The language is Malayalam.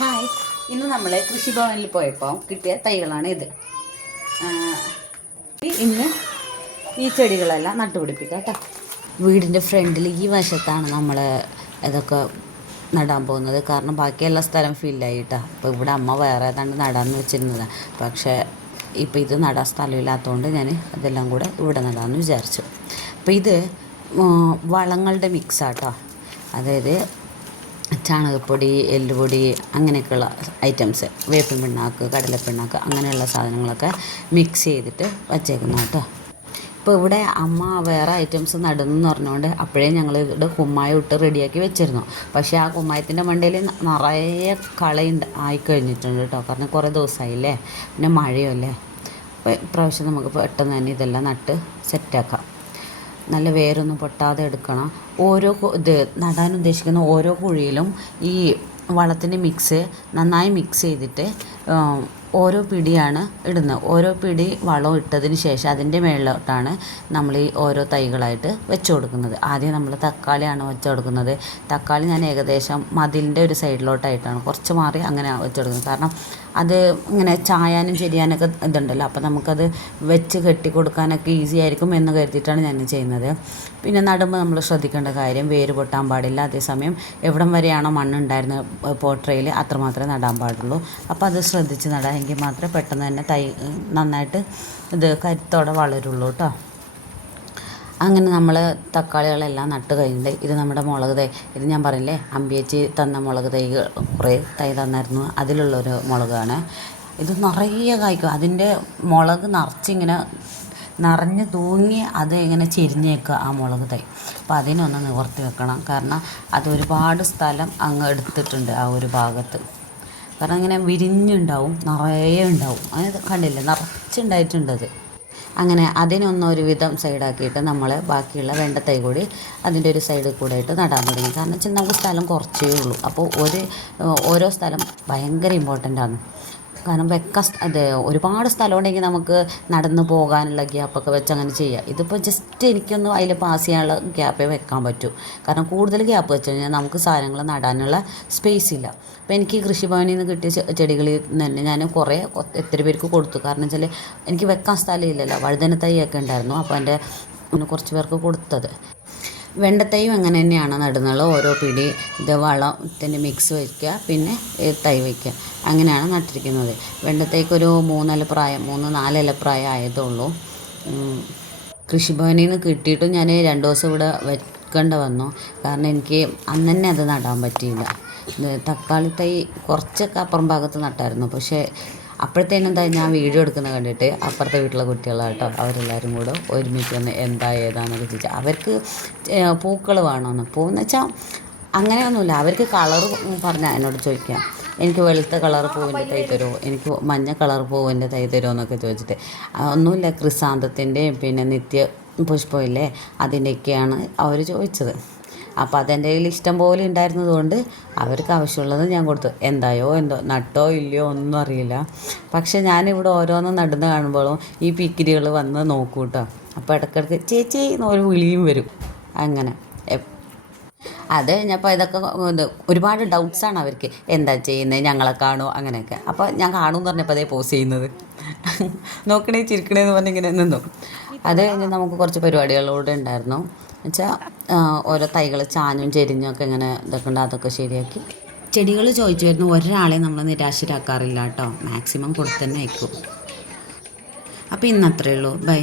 ഹായ്, ഇന്ന് നമ്മൾ കൃഷിഭവനിൽ പോയപ്പോൾ കിട്ടിയ തൈകളാണ് ഇത്. ഇന്ന് ഈ ചെടികളെല്ലാം നട്ടുപിടിപ്പിക്കാം കേട്ടോ. വീടിൻ്റെ ഫ്രണ്ടിൽ ഈ വശത്താണ് നമ്മൾ ഇതൊക്കെ നടാൻ പോകുന്നത്. കാരണം ബാക്കിയെല്ലാം സ്ഥലം ഫില്ലായിട്ടാണ്. അപ്പോൾ ഇവിടെ അമ്മ വേറെ ഏതാണ്ട് നടാമെന്ന് വെച്ചിരുന്നതാണ്. പക്ഷേ ഇപ്പോൾ ഇത് നടാൻ സ്ഥലമില്ലാത്തതുകൊണ്ട് ഞാൻ അതെല്ലാം കൂടെ ഇവിടെ നടാമെന്ന് വിചാരിച്ചു. അപ്പോൾ ഇത് വളങ്ങളുടെ മിക്സാട്ടോ. അതായത് ചാണകപ്പൊടി, എല്ലുപൊടി, അങ്ങനെയൊക്കെയുള്ള ഐറ്റംസ്, വേപ്പിൻ പിണ്ണാക്ക്, കടലപ്പിണ്ണാക്ക്, അങ്ങനെയുള്ള സാധനങ്ങളൊക്കെ മിക്സ് ചെയ്തിട്ട് വച്ചേക്കുന്ന കേട്ടോ. ഇപ്പോൾ ഇവിടെ അമ്മ വേറെ ഐറ്റംസ് നടുന്നെന്ന് പറഞ്ഞുകൊണ്ട് അപ്പോഴേ ഞങ്ങൾ ഇവിടെ കുമ്മായം ഇട്ട് റെഡിയാക്കി വെച്ചിരുന്നു. പക്ഷേ ആ കുമ്മായത്തിൻ്റെ മണ്ടയിൽ നിറയെ ആയിക്കഴിഞ്ഞിട്ടുണ്ട് കേട്ടോ. കാരണം കുറേ ദിവസമായില്ലേ, പിന്നെ മഴയല്ലേ. അപ്പോൾ ഇപ്രാവശ്യം നമുക്ക് പെട്ടെന്ന് തന്നെ ഇതെല്ലാം നട്ട് സെറ്റാക്കാം. നല്ല വേരൊന്നും പൊട്ടാതെ എടുക്കണം. ഓരോ ഇത് നടാൻ ഉദ്ദേശിക്കുന്ന ഓരോ കുഴിയിലും ഈ വളത്തിൻ്റെ മിക്സ് നന്നായി മിക്സ് ചെയ്തിട്ട് ഓരോ പിടിയാണ് ഇടുന്നത്. ഓരോ പിടി വളം ഇട്ടതിന് ശേഷം അതിൻ്റെ മേളിലോട്ടാണ് നമ്മൾ ഈ ഓരോ തൈകളായിട്ട് വെച്ച് കൊടുക്കുന്നത്. ആദ്യം നമ്മൾ തക്കാളിയാണ് വെച്ച് കൊടുക്കുന്നത്. തക്കാളി ഞാൻ ഏകദേശം മതിലിൻ്റെ ഒരു സൈഡിലോട്ടായിട്ടാണ് കുറച്ച് മാറി അങ്ങനെ വെച്ച് കൊടുക്കുന്നത്. കാരണം അത് ഇങ്ങനെ ചായാനും ചെരിയാനൊക്കെ ഇതുണ്ടല്ലോ, അപ്പോൾ നമുക്കത് വെച്ച് കെട്ടി കൊടുക്കാനൊക്കെ ഈസി ആയിരിക്കും എന്ന് കരുതിയിട്ടാണ് ഞാൻ ചെയ്യുന്നത്. പിന്നെ നടുമ്പോൾ നമ്മൾ ശ്രദ്ധിക്കേണ്ട കാര്യം, വേര് പൊട്ടാൻ പാടില്ല. അതേസമയം എവിടം വരെയാണോ മണ്ണുണ്ടായിരുന്നത് പോട്രയിൽ അത്രമാത്രമേ നടാൻ പാടുള്ളൂ. അപ്പോൾ അത് ശ്രദ്ധിച്ച് നടാം. എങ്കിൽ മാത്രമേ പെട്ടെന്ന് തന്നെ തൈ നന്നായിട്ട് ഇത് കരുത്തോടെ വളരുള്ളൂ കേട്ടോ. അങ്ങനെ നമ്മൾ തക്കാളികളെല്ലാം നട്ട് കഴിഞ്ഞിട്ട് ഇത് നമ്മുടെ മുളക് തൈ, ഇത് ഞാൻ പറഞ്ഞില്ലേ അമ്പിയേച്ചി തന്ന മുളക് തൈ, കുറേ തൈ തന്നായിരുന്നു. അതിലുള്ളൊരു മുളകാണ് ഇത്. നിറയെ കായ്ക്കും. അതിൻ്റെ മുളക് നിറഞ്ഞ് തൂങ്ങി അത് ഇങ്ങനെ ചെരിഞ്ഞേക്കുക ആ മുളക് തൈ. അപ്പോൾ അതിനൊന്ന് നിവർത്തി വെക്കണം. കാരണം അത് ഒരുപാട് സ്ഥലം അങ്ങ് എടുത്തിട്ടുണ്ട് ആ ഒരു ഭാഗത്ത്. കാരണം ഇങ്ങനെ വിരിഞ്ഞുണ്ടാവും, നിറയെ ഉണ്ടാവും. അത് കണ്ടില്ലേ, നിറച്ചുണ്ടായിട്ടുണ്ടത്. അങ്ങനെ അതിനൊന്നൊരു വിധം സൈഡാക്കിയിട്ട് നമ്മൾ ബാക്കിയുള്ള വെണ്ട തൈ കൂടി അതിൻ്റെ ഒരു സൈഡിൽ കൂടെ ആയിട്ട് നടാൻ തുടങ്ങി. കാരണം വെച്ചാൽ നമുക്ക് സ്ഥലം കുറച്ചേ ഉള്ളൂ. അപ്പോൾ ഓരോ സ്ഥലം ഭയങ്കര ഇമ്പോർട്ടൻ്റ് ആണ്. കാരണം അത് ഒരുപാട് സ്ഥലം ഉണ്ടെങ്കിൽ നമുക്ക് നടന്ന് പോകാനുള്ള ഗ്യാപ്പൊക്കെ വെച്ച് അങ്ങനെ ചെയ്യാം. ഇതിപ്പോൾ ജസ്റ്റ് എനിക്കൊന്ന് അതിൽ പാസ് ചെയ്യാനുള്ള ഗ്യാപ്പേ വെക്കാൻ പറ്റൂ. കാരണം കൂടുതൽ ഗ്യാപ്പ് വെച്ച് കഴിഞ്ഞാൽ നമുക്ക് സാധനങ്ങൾ നടാനുള്ള സ്പേസ് ഇല്ല. അപ്പോൾ എനിക്ക് കൃഷിഭവനിൽ നിന്ന് കിട്ടിയ ചെടികളിൽ തന്നെ ഞാൻ എത്ര പേർക്ക് കൊടുത്തു. കാരണം വെച്ചാൽ എനിക്ക് വെക്കാൻ സ്ഥലമില്ലല്ലോ. വഴുതന തൈയൊക്കെ ഉണ്ടായിരുന്നു. അപ്പോൾ എൻ്റെ കുറച്ച് പേർക്ക് കൊടുത്തത്. വെണ്ടത്തൈയും അങ്ങനെ തന്നെയാണ് നടുന്നത്. ഓരോ പിടി ഇത് വളത്തിൻ്റെ മിക്സ് വയ്ക്കുക, പിന്നെ തൈ വയ്ക്കുക, അങ്ങനെയാണ് നട്ടിരിക്കുന്നത്. വെണ്ടത്തൈക്കൊരു 3-4 ഇല പ്രായം ആയതുള്ളൂ. കൃഷിഭവനിൽ നിന്ന് കിട്ടിയിട്ടും ഞാൻ 2 ദിവസം ഇവിടെ വെക്കേണ്ട വന്നു. കാരണം എനിക്ക് അന്ന് തന്നെ അത് നടാൻ പറ്റിയില്ല. തക്കാളി തൈ കുറച്ചൊക്കെ അപ്പുറം ഭാഗത്ത് നട്ടായിരുന്നു. പക്ഷേ അപ്പോഴത്തേനും ഞാൻ വീഡിയോ എടുക്കുന്നത് കണ്ടിട്ട് അപ്പുറത്തെ വീട്ടിലെ കുട്ടികളാണ് കേട്ടോ, അവരെല്ലാവരും കൂടെ ഒരുമിച്ച് വന്ന് എന്താ ഏതാണെന്നൊക്കെ ചോദിച്ചാൽ അവർക്ക് പൂക്കൾ വേണമെന്ന്. പൂവെന്ന് വെച്ചാൽ അങ്ങനെയൊന്നുമില്ല, അവർക്ക് കളർ പറഞ്ഞാൽ എന്നോട് ചോദിക്കാം, എനിക്ക് വെളുത്ത കളർ പൂവിൻ്റെ തൈ തരുമോ, എനിക്ക് മഞ്ഞ കളർ പൂവിൻ്റെ തൈ തരുമോ എന്നൊക്കെ ചോദിച്ചിട്ട്. ഒന്നുമില്ല, ക്രിസാന്തത്തിൻ്റെയും പിന്നെ നിത്യ പുഷ്പമില്ലേ അതിൻ്റെയൊക്കെയാണ് അവർ ചോദിച്ചത്. അപ്പോൾ അതെൻ്റെ കയ്യിൽ ഇഷ്ടം പോലെ ഉണ്ടായിരുന്നത് കൊണ്ട് അവർക്ക് ആവശ്യമുള്ളത് ഞാൻ കൊടുത്തു. എന്തോ നട്ടോ ഇല്ലയോ ഒന്നും അറിയില്ല. പക്ഷേ ഞാനിവിടെ ഓരോന്നും നടുന്ന കാണുമ്പോഴും ഈ പിക്കിരികൾ വന്ന് നോക്കൂ കേട്ടോ. അപ്പോൾ ഇടയ്ക്കിടയ്ക്ക് ചേച്ചി എന്നൊരു വിളിയും വരും. അങ്ങനെ അത് കഴിഞ്ഞപ്പോൾ ഇതൊക്കെ ഒരുപാട് ഡൗട്ട്സാണ് അവർക്ക്. എന്താ ചെയ്യുന്നത്, ഞങ്ങളെ കാണുമോ അങ്ങനെയൊക്കെ. അപ്പോൾ ഞാൻ കാണുമെന്ന് പറഞ്ഞപ്പോൾ അതേ പോസ് ചെയ്യുന്നത്, നോക്കണേ ചിരിക്കണേന്ന് പറഞ്ഞിങ്ങനെ നിന്നു. അത് കഴിഞ്ഞ് നമുക്ക് കുറച്ച് പരിപാടികളോടെ ഉണ്ടായിരുന്നു. എന്നുവെച്ചാൽ ഓരോ തൈകൾ ചാഞ്ഞും ചെരിഞ്ഞും ഒക്കെ ഇങ്ങനെ ഇതൊക്കെ ഉണ്ട്, അതൊക്കെ ശരിയാക്കി. ചെടികൾ ചോദിച്ചു വരുന്നു. ഒരാളെ നമ്മൾ നിരാശരാക്കാറില്ല കേട്ടോ, മാക്സിമം കൊടുത്ത് തന്നെ വയ്ക്കും. അപ്പോൾ ഇന്നത്രയേ ഉള്ളൂ. ബൈ.